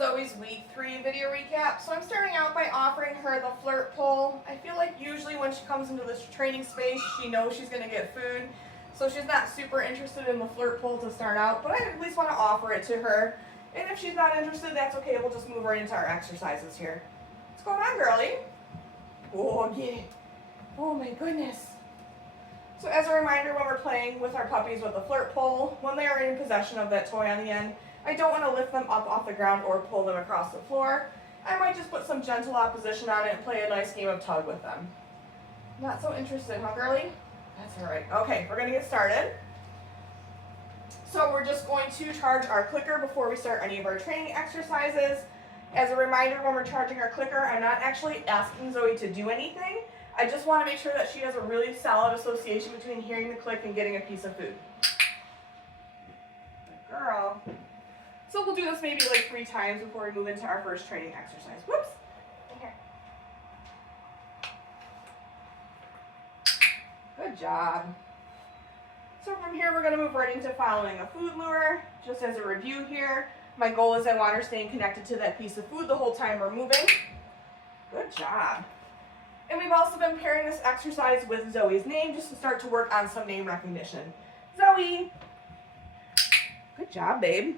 Zoey's week 3 video recap. So I'm starting out by offering her the flirt pole. I feel like usually when she comes into this training space, she knows she's going to get food. So she's not super interested in the flirt pole to start out, but I at least want to offer it to her. And if she's not interested, that's okay. We'll just move right into our exercises here. What's going on, girlie? Oh, get it. Oh my goodness. So as a reminder, when we're playing with our puppies with the flirt pole, when they are in possession of that toy on the end, I don't want to lift them up off the ground or pull them across the floor. I might just put some gentle opposition on it and play a nice game of tug with them. Not so interested, huh, girlie? That's all right. Okay, we're going to get started. So we're just going to charge our clicker before we start any of our training exercises. As a reminder, when we're charging our clicker, I'm not actually asking Zoey to do anything. I just want to make sure that she has a really solid association between hearing the click and getting a piece of food. Good girl. So we'll do this maybe like 3 times before we move into our first training exercise. Whoops. Okay. Good job. So from here, we're going to move right into following a food lure. Just as a review here, my goal is I want her staying connected to that piece of food the whole time we're moving. Good job. And we've also been pairing this exercise with Zoey's name just to start to work on some name recognition. Zoey. Good job, babe.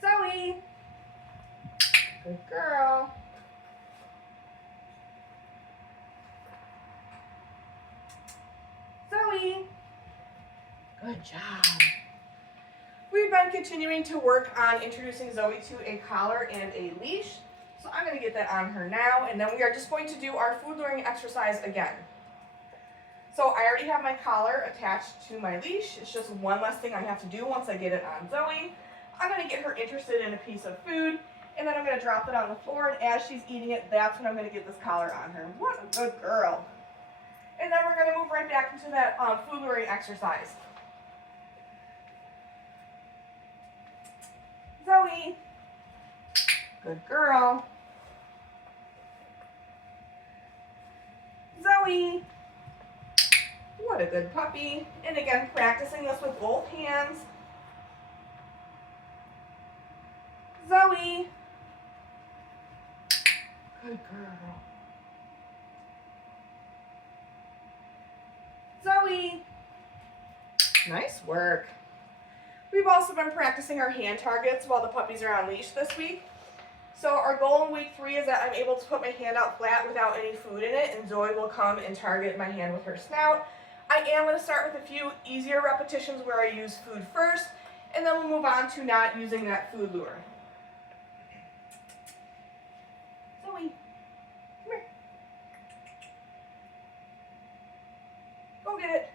Zoey. Good girl. Zoey. Good job. We've been continuing to work on introducing Zoey to a collar and a leash. So I'm going to get that on her now, and then we are just going to do our food luring exercise again. So I already have my collar attached to my leash. It's just one less thing I have to do once I get it on Zoey. I'm going to get her interested in a piece of food, and then I'm going to drop it on the floor, and as she's eating it, that's when I'm going to get this collar on her. What a good girl. And then we're going to move right back into that food luring exercise. Zoey. Good girl. Zoey. What a good puppy. And again, practicing this with both hands. Zoey. Good girl. Zoey. Nice work. We've also been practicing our hand targets while the puppies are on leash this week. So our goal in week 3 is that I'm able to put my hand out flat without any food in it, and Zoey will come and target my hand with her snout. I am going to start with a few easier repetitions where I use food first, and then we'll move on to not using that food lure. Zoey, come here. Go get it.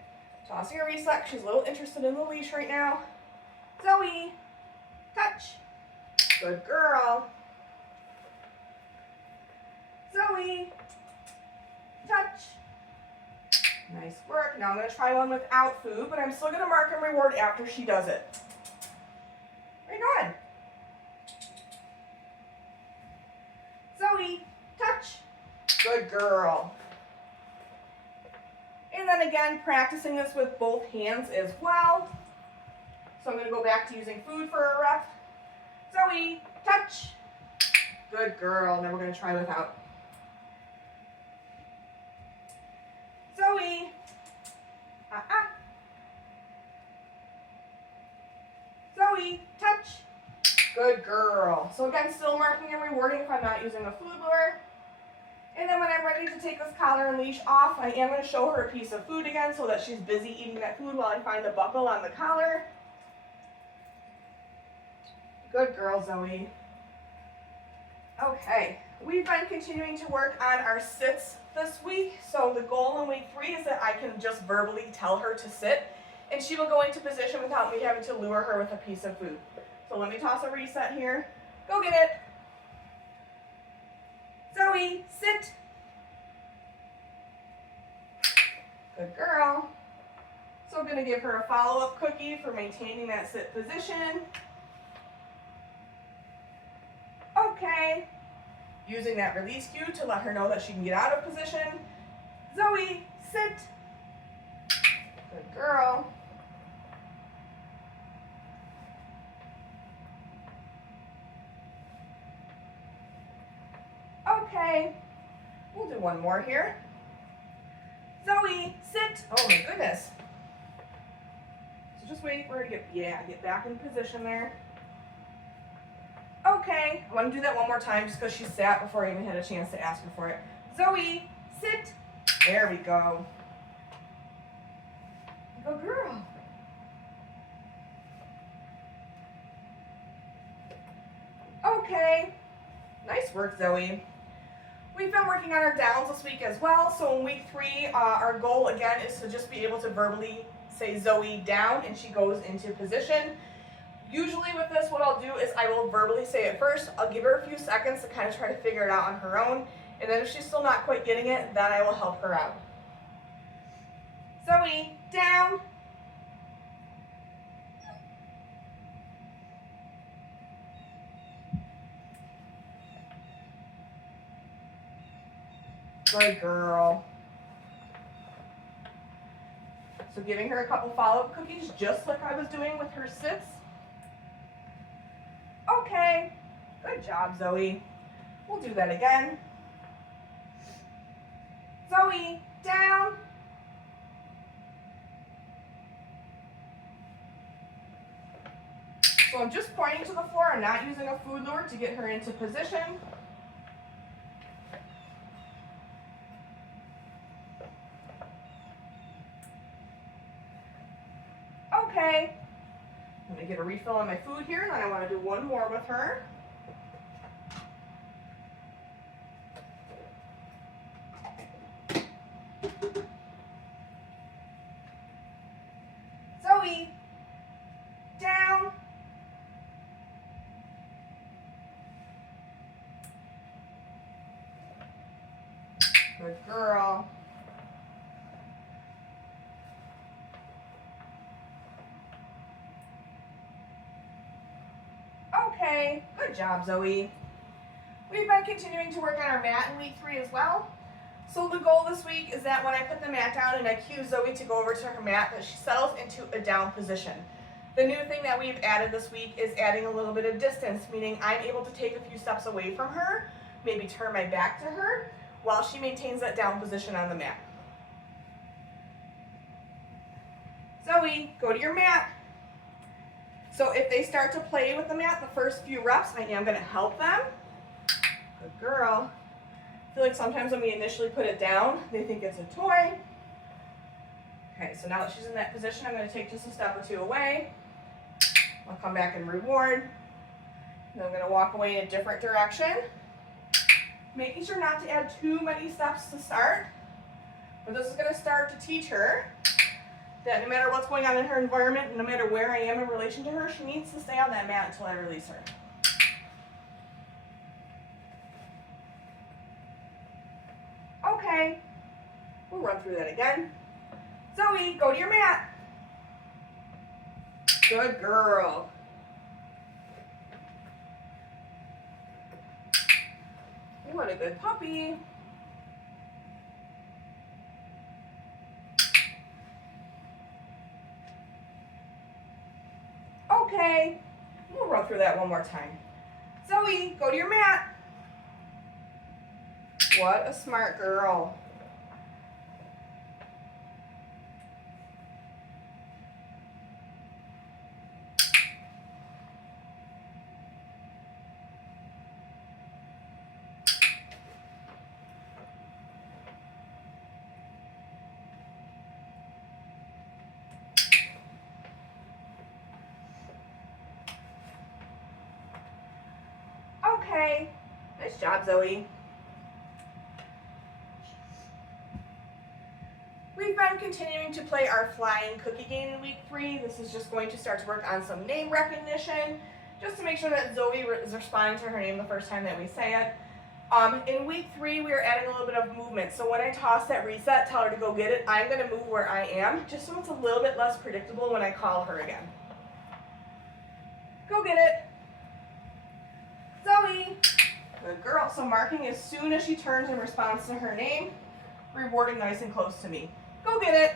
Tossing a reset. She's a little interested in the leash right now. Zoey, touch. Good girl. Zoey, touch. Nice work. Now I'm going to try one without food, but I'm still going to mark and reward after she does it. Where are you going? Zoey, touch. Good girl. And then again, practicing this with both hands as well. So I'm going to go back to using food for a rep. Zoey, touch. Good girl. Now we're going to try without. Zoey. Zoey, touch. Good girl. So again, still marking and rewarding if I'm not using a food lure. And then when I'm ready to take this collar and leash off, I am going to show her a piece of food again so that she's busy eating that food while I find the buckle on the collar. Good girl, Zoey. Okay, we've been continuing to work on our sits this week. So the goal in week 3 is that I can just verbally tell her to sit, and she will go into position without me having to lure her with a piece of food. So let me toss a reset here. Go get it. Zoey, sit. Good girl. So I'm going to give her a follow-up cookie for maintaining that sit position. Okay. Using that release cue to let her know that she can get out of position. Zoey, sit. Good girl. Okay, we'll do one more here. Zoey, sit. Oh my goodness. So just waiting for her to get back in position there. Okay, I want to do that one more time just because she sat before I even had a chance to ask her for it. Zoey, sit. There we go. Good girl. Okay, nice work, Zoey. We've been working on our downs this week as well. So in week 3, our goal again is to just be able to verbally say Zoey down and she goes into position. Usually with this, what I'll do is I will verbally say it first. I'll give her a few seconds to kind of try to figure it out on her own. And then if she's still not quite getting it, then I will help her out. Zoey, down. Good girl. So giving her a couple follow-up cookies, just like I was doing with her sits. Okay, good job, Zoey. We'll do that again. Zoey, down. So I'm just pointing to the floor. I'm not using a food lure to get her into position. Okay, I'm going to get a refill on my food here, and then I want to do one more with her. Zoey, down. Good girl. Okay, good job, Zoey. We've been continuing to work on our mat in week 3 as well. So the goal this week is that when I put the mat down and I cue Zoey to go over to her mat, that she settles into a down position. The new thing that we've added this week is adding a little bit of distance, meaning I'm able to take a few steps away from her, maybe turn my back to her, while she maintains that down position on the mat. Zoey, go to your mat. So if they start to play with the mat the first few reps, I am going to help them. Good girl. I feel like sometimes when we initially put it down, they think it's a toy. Okay, so now that she's in that position, I'm going to take just a step or two away. I'll come back and reward. And I'm going to walk away in a different direction. Making sure not to add too many steps to start. But this is going to start to teach her that no matter what's going on in her environment, and no matter where I am in relation to her, she needs to stay on that mat until I release her. Okay, we'll run through that again. Zoey, go to your mat. Good girl. What a good puppy. Okay, we'll run through that one more time. Zoey, go to your mat. What a smart girl. Okay, nice job, Zoey. We've been continuing to play our flying cookie game in week 3. This is just going to start to work on some name recognition, just to make sure that Zoey is responding to her name the first time that we say it. In week 3, we are adding a little bit of movement. So when I toss that reset, tell her to go get it, I'm going to move where I am, just so it's a little bit less predictable when I call her again. Go get it. Zoey. Good girl. So marking as soon as she turns in response to her name, rewarding nice and close to me. Go get it.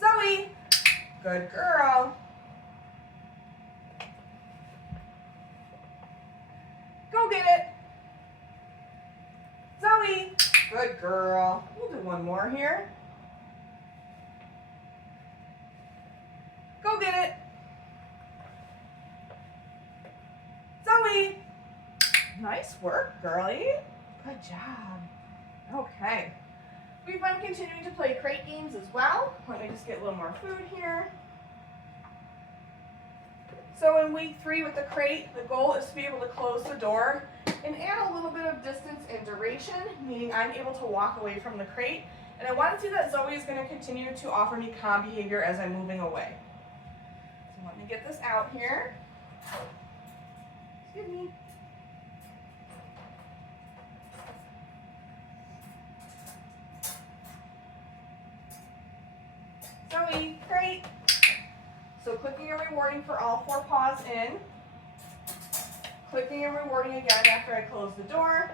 Zoey. Good girl. Go get it. Good girl. We'll do one more here. Go get it. Zoe. Nice work, girlie. Good job. Okay. We've been continuing to play crate games as well. Let me just get a little more food here. So in week 3 with the crate, the goal is to be able to close the door and add a little bit of distance and duration, meaning I'm able to walk away from the crate. And I want to see that Zoe is going to continue to offer me calm behavior as I'm moving away. So let me get this out here. Excuse me. Zoe, crate. So clicking and rewarding for all 4 paws in. Clicking and rewarding again after I close the door.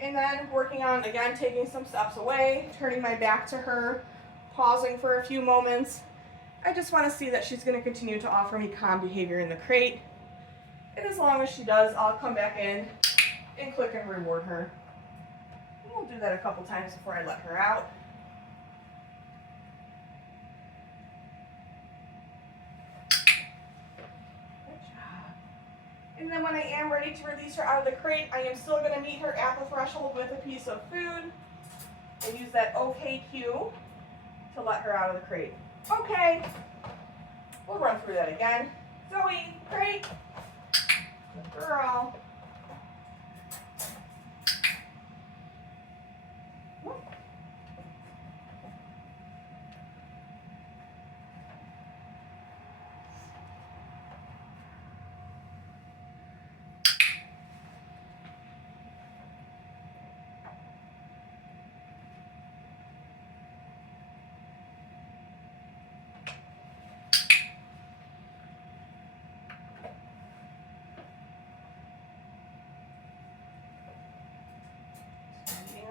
And then working on, again, taking some steps away, turning my back to her, pausing for a few moments. I just want to see that she's going to continue to offer me calm behavior in the crate. And as long as she does, I'll come back in and click and reward her. And we'll do that a couple times before I let her out. And then when I am ready to release her out of the crate, I am still going to meet her at the threshold with a piece of food and use that OK cue to let her out of the crate. Okay. We'll run through that again. Zoe, crate. Good girl.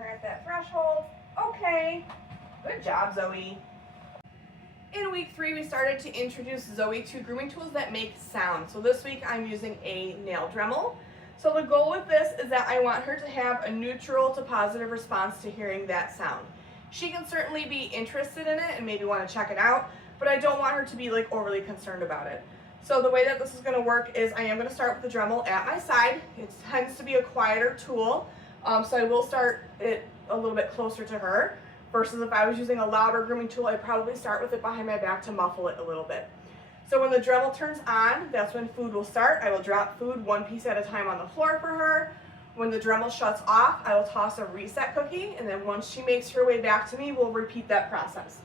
At that threshold. Okay. Good job, Zoe. In week 3, we started to introduce Zoe to grooming tools that make sound. So this week I'm using a nail Dremel. So the goal with this is that I want her to have a neutral to positive response to hearing that sound. She can certainly be interested in it and maybe want to check it out, but I don't want her to be like overly concerned about it. So the way that this is going to work is I am going to start with the Dremel at my side. It tends to be a quieter tool. So I will start it a little bit closer to her versus if I was using a louder grooming tool, I'd probably start with it behind my back to muffle it a little bit. So when the Dremel turns on, that's when food will start. I will drop food 1 piece at a time on the floor for her. When the Dremel shuts off, I will toss a reset cookie, and then once she makes her way back to me, we'll repeat that process.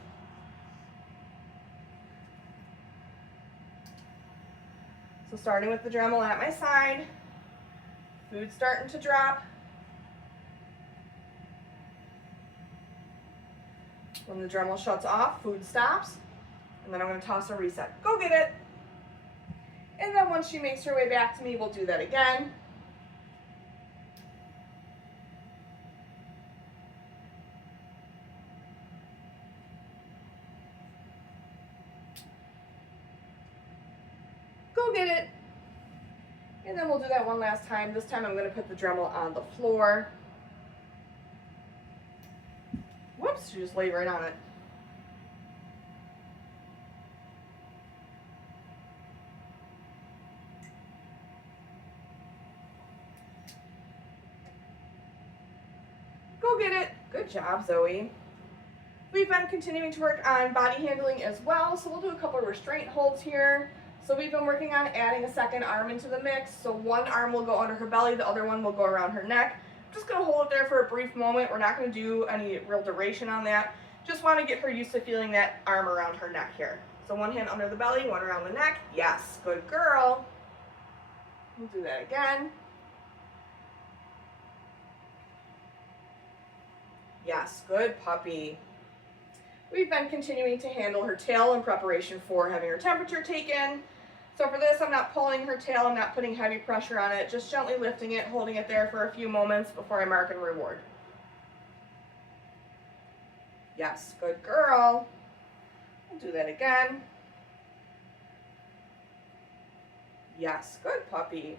So starting with the Dremel at my side, food starting to drop. When the Dremel shuts off, food stops, and then I'm going to toss a reset. Go get it! And then once she makes her way back to me, we'll do that again. Go get it! And then we'll do that one last time. This time I'm going to put the Dremel on the floor. Whoops, she just laid right on it. Go get it. Good job, Zoe. We've been continuing to work on body handling as well, so we'll do a couple of restraint holds here. So we've been working on adding a second arm into the mix. So one arm will go under her belly, the other one will go around her neck. Just going to hold it there for a brief moment. We're not going to do any real duration on that. Just want to get her used to feeling that arm around her neck here. So one hand under the belly, one around the neck. Yes, good girl. We'll do that again. Yes, good puppy. We've been continuing to handle her tail in preparation for having her temperature taken. So for this, I'm not pulling her tail, I'm not putting heavy pressure on it, just gently lifting it, holding it there for a few moments before I mark and reward. Yes, good girl. We'll do that again. Yes, good puppy.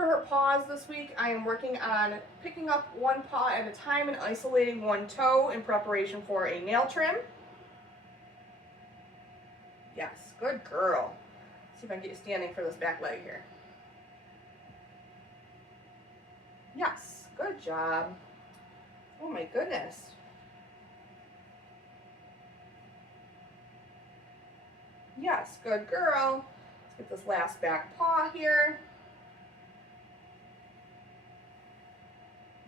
For her paws this week, I am working on picking up one paw at a time and isolating one toe in preparation for a nail trim. Yes, good girl. Let's see if I can get you standing for this back leg here. Yes, good job. Oh my goodness. Yes, good girl. Let's get this last back paw here.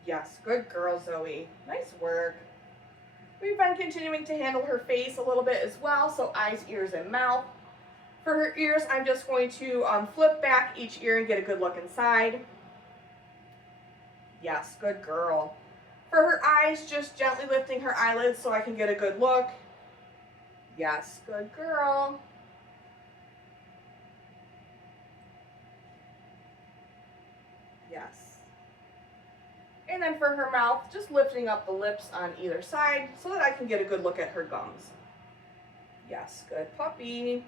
Yes, good girl, Zoe. Nice work. We've been continuing to handle her face a little bit as well, so eyes, ears, and mouth. For her ears, I'm just going to flip back each ear and get a good look inside. Yes, good girl. For her eyes, just gently lifting her eyelids so I can get a good look. Yes, good girl. Yes. And then for her mouth, just lifting up the lips on either side so that I can get a good look at her gums. Yes, good puppy.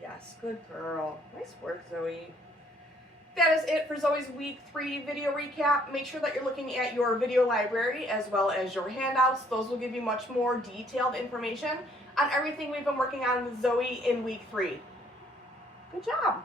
Yes, good girl. Nice work, Zoe. That is it for Zoe's week 3 video recap. Make sure that you're looking at your video library as well as your handouts. Those will give you much more detailed information on everything we've been working on with Zoe in week 3. Good job.